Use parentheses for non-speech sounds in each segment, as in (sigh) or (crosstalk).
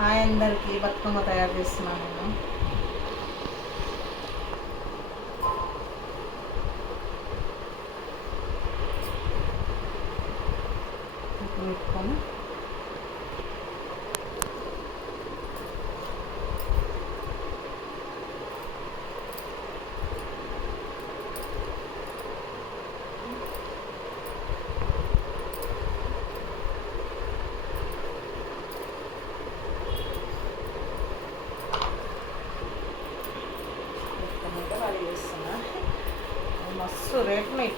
Hi అందరికీ బతుకమ్మ తయారు చేస్తున్నాను నేను ఉప్పు పెట్టుకొని పెట్టుకున్నాక రెడీ చేస్తున్నా మస్తు రేట్లు ఉన్నాయి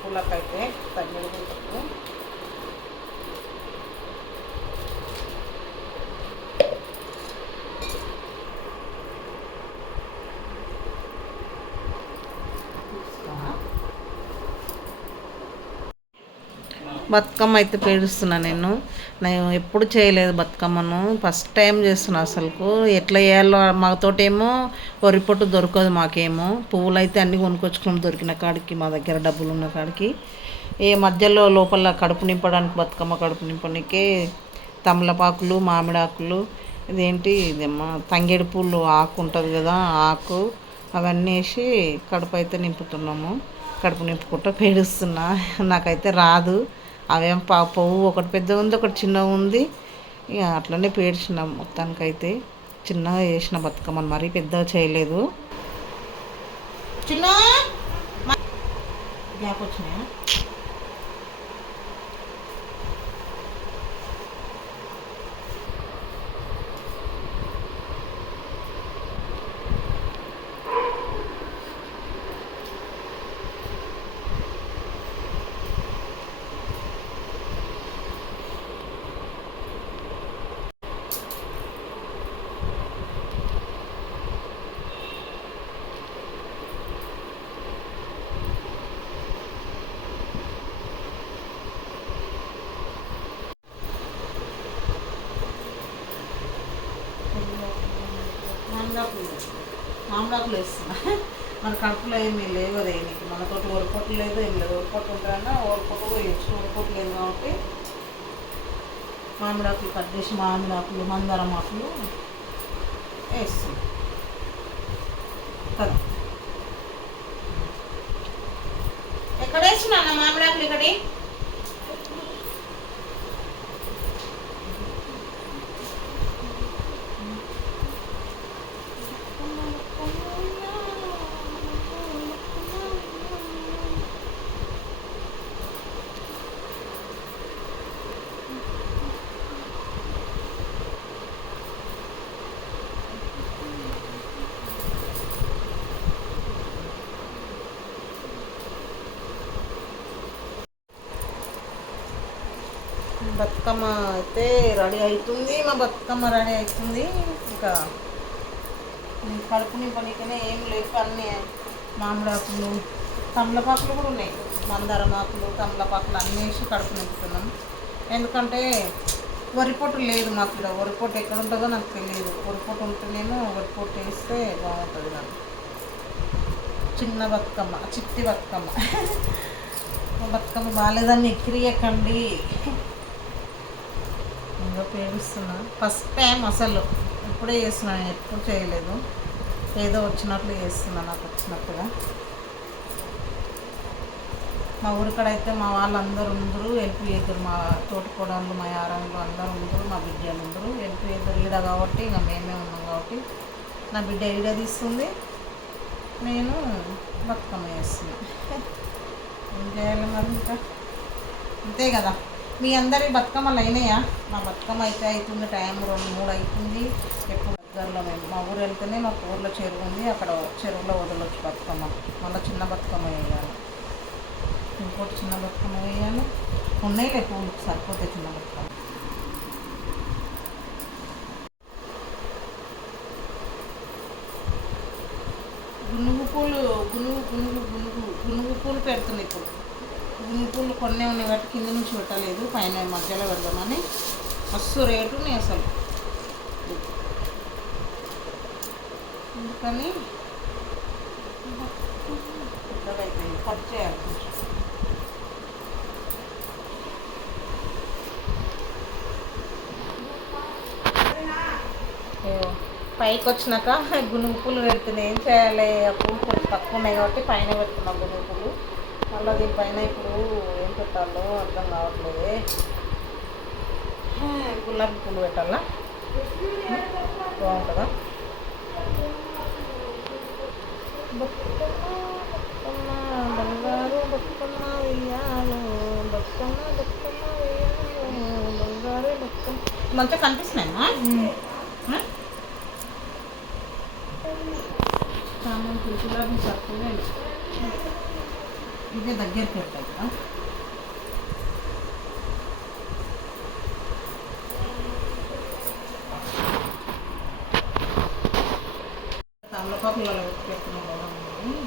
బతుకమ్మ అయితే పేరుస్తున్నా నేను. నేను ఎప్పుడు చేయలేదు బతుకమ్మను. ఫస్ట్ టైం చేస్తున్నా అసలుకు. ఎట్లా చేయాలో మాతోటేమో వరి పొట్టు దొరకదు మాకేమో. పువ్వులు అయితే అన్నీ కొనుక్కొచ్చుకున్నాం దొరికిన కాడికి మా దగ్గర డబ్బులు ఉన్న కాడికి. ఏ మధ్యలో లోపల కడుపు నింపడానికి బతుకమ్మ కడుపు నింపడానికే తమలపాకులు మామిడాకులు ఇదేంటి ఇదేమ్మా తంగేడు పూలు ఆకు ఉంటుంది కదా ఆకు అవన్నీ వేసి కడుపు అయితే నింపుతున్నాము. కడుపు నింపుకుంటూ పేడుస్తున్నా నాకైతే రాదు. అవేం పా పువ్వు ఒకటి పెద్ద ఉంది ఒకటి చిన్నగా ఉంది. ఇక అట్లనే పేర్చినాం మొత్తానికైతే. చిన్నగా చేసిన బతుకమ్మని మరీ పెద్దగా చేయలేదు. చిన్న! గ్యాప్ వచ్చినాయా? మామిడాకులు మామిడాకులు వేస్తున్నా. మన కడుపులో ఏమీ లేవు అదే మనతో మనతోటి ఓరిపొట్టు లేదు ఏం లేదు. ఓరిపొట్టు ఉంటాయన్నా ఓరిపొట్టు వేయచ్చు. ఓరిపొట్టు లేదు కాబట్టి మామిడాకులు కట్ చేసి మామిడాకులు మందారం ఆకులు వేస్తున్నాం. కదా. ఎక్కడ వేసిన అన్న మామిడాకులు ఇక్కడి? బతుకమ్మ అయితే రెడీ అవుతుంది మా బతుకమ్మ రెడీ అవుతుంది ఇంకా నేను కడుపు నింపనికనే ఏం లేవు. అన్నీ మామిడాకులు తమలపాకులు కూడా ఉన్నాయి. మందారం ఆకులు తమలపాకులు అన్నీ వేసి కడుపు నింపుతున్నాం. ఎందుకంటే వరిపొట్టు లేదు మాకు ఇక్కడ. వరిపొట్టు ఎక్కడ ఉంటుందో నాకు తెలియదు. వరిపొట్టు ఉంటేనేమో వరిపొట్టు వేస్తే బాగుంటుంది నాకు చిన్న బతుకమ్మ చిట్టి బతుకమ్మ. (laughs) బతుకమ్మ బాగాలేదని ఎక్కిరియకండి ఇంకా పేరుస్తున్నా. ఫస్ట్ టైం అసలు. ఇప్పుడే చేస్తున్నా నేను ఎప్పుడు చేయలేదు. ఏదో వచ్చినట్లు చేస్తున్నా నాకు వచ్చినట్టుగా. మా ఊరికాడ అయితే మా వాళ్ళందరూ ఉండరు వెళ్ళి ఇద్దరు మా తోటికోడళ్ళు మా యారాలు అందరూ ఉండరు మా బిడ్డలు ఉండరు వెళ్ళి ఇద్దరు ఈడ కాబట్టి ఇంకా మేమే ఉన్నాం కాబట్టి నా బిడ్డ ఈడ తీస్తుంది. నేను బతుకమ్మ చేస్తున్నా. (laughs) ఏం చేయాలి మరి ఇంకా? అంతే కదా. మీ అందరి బతుకమ్మలు అయినాయా మా బతుకమ్మ అయితే అవుతుంది టైం రెండు మూడు అవుతుంది ఎప్పుడు దగ్గరలో మేము మా ఊరు వెళ్తేనే మా ఊర్లో చెరువు ఉంది అక్కడ చెరువులో వదలొచ్చు బతుకమ్మ. మళ్ళీ చిన్న బతుకమ్మ వేయాలి. ఇంకోటి చిన్న బతుకమ్మ వేయాలి. ఉన్నాయి లేకపోతే సరిపోతే చిన్న బతుకమ్మ. గునుగు పూలు గునుగు గునుగు గునుగు గునుగు పూలు పెడుతున్నాయి ఇప్పుడు. గుంపులు కొన్ని ఉన్నాయి కాబట్టి కింద నుంచి పెట్టలేదు పైన మధ్యలో పెడదామని. మస్తు రేటు ఉన్నాయి అసలు. అందుకని అయిపోయింది కట్ చేయాలి పైకి వచ్చినాక గునుగు పూలు పెడుతున్నాయి. ఏం చేయాలి? ఆ పూలు కొంచెం తక్కువ ఉన్నాయి కాబట్టి పైన పెడుతున్నాం గునుగు పూలు మళ్ళీ దీనిపైన ఇప్పుడు ఏం పెట్టాలో అర్థం కావట్లేదు. గులాబీ పూలు పెట్టాలా? బాగుంటుందా? బతుకమ్మ, బతుకమ్మ, బంగారు బతుకమ్మ ఉయ్యాలో, బతుకమ్మ, బతుకమ్మ ఉయ్యాలో, బంగారు బతుకమ్మ. మంచిగా కనిపిస్తున్నాయమ్మా గులాబీ తక్కువే ఇదే దగ్గరికి పెట్టాలి కదా తమలపాకులలో పెట్టుకున్నాం కదా మనం. గౌరమ్మని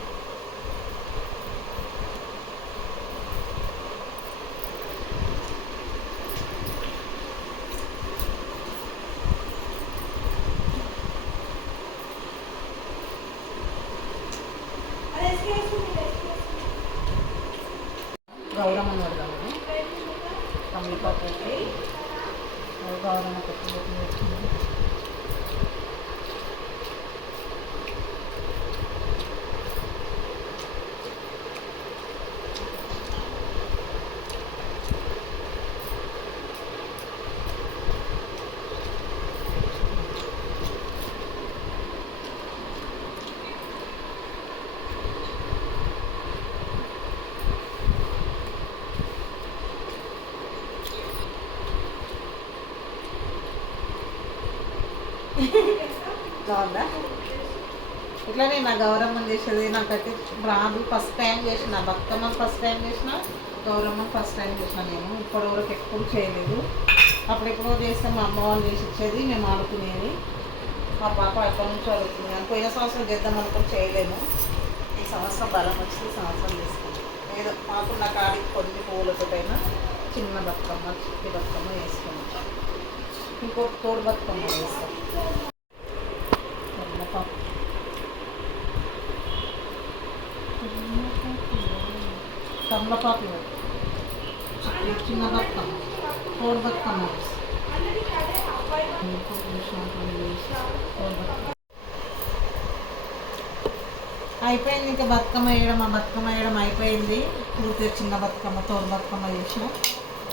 గౌరమ్మ బాగుందా? ఇట్లానే నా గౌరమ్మం చేసేది? నాకైతే రాదు. ఫస్ట్ టైం చేసిన. బతుకమ్మ ఫస్ట్ టైం చేసిన గౌరమ్మ ఫస్ట్ టైం చేసిన నేను. ఇప్పటి వరకు ఎప్పుడు చేయలేదు. అప్పుడెప్పుడో చేస్తే మా అమ్మ వాళ్ళు చేసి ఇచ్చేది మేము ఆడుకునేది. మా పాప ఎక్కడి నుంచి అడుగుతుంది అని పోయిన సంవత్సరం చేద్దాం అనుకుని చేయలేము ఈ సంవత్సరం బలం వచ్చి సంవత్సరం చేసుకుంటాం ఏదో మాకున్న కాడికి కొన్ని పూలతోటైనా చిన్న బతుకమ్మ చిట్టి బతుకమ్మ వేసుకుంటాం. ఇంకో తోడు బతుకమ్మ వేస్తాం. తమలపాకు చిన్న చిన్న బతుకమ్మ తోడు వేసి బతుకమ్మ. అయిపోయింది ఇంకా బతుకమ్మ వేయడం ఆ బతుకమ్మ వేయడం అయిపోయింది. పూర్తిగా చిన్న బతుకమ్మ తోడు బతుకమ్మ చేసిన.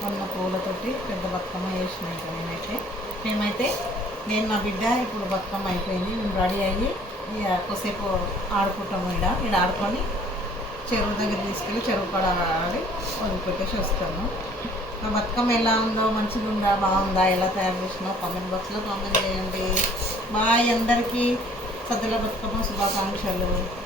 ఉన్న పూలతోటి పెద్ద బతుకమ్మ చేసిన ఇంకా నేనైతే. మేమైతే నేను నా బిడ్డ ఇప్పుడు బతుకమ్మ అయిపోయింది. మేము రెడీ అయ్యి ఇక కొద్దిసేపు ఆడుకుంటాము ఇక్కడ ఇక్కడ ఆడుకొని చెరువు దగ్గర తీసుకెళ్ళి చెరువు పడాలి ఆడి వదిలిపెట్టేసి వస్తాము. నా బతుకమ్మ ఎలా ఉందో మంచిగా ఉందా బాగుందా ఎలా తయారు చేసినా కామెంట్ బాక్స్లో కామెంట్ చేయండి. బాయ్ అందరికీ. సద్దుల బతుకమ్మ శుభాకాంక్షలు.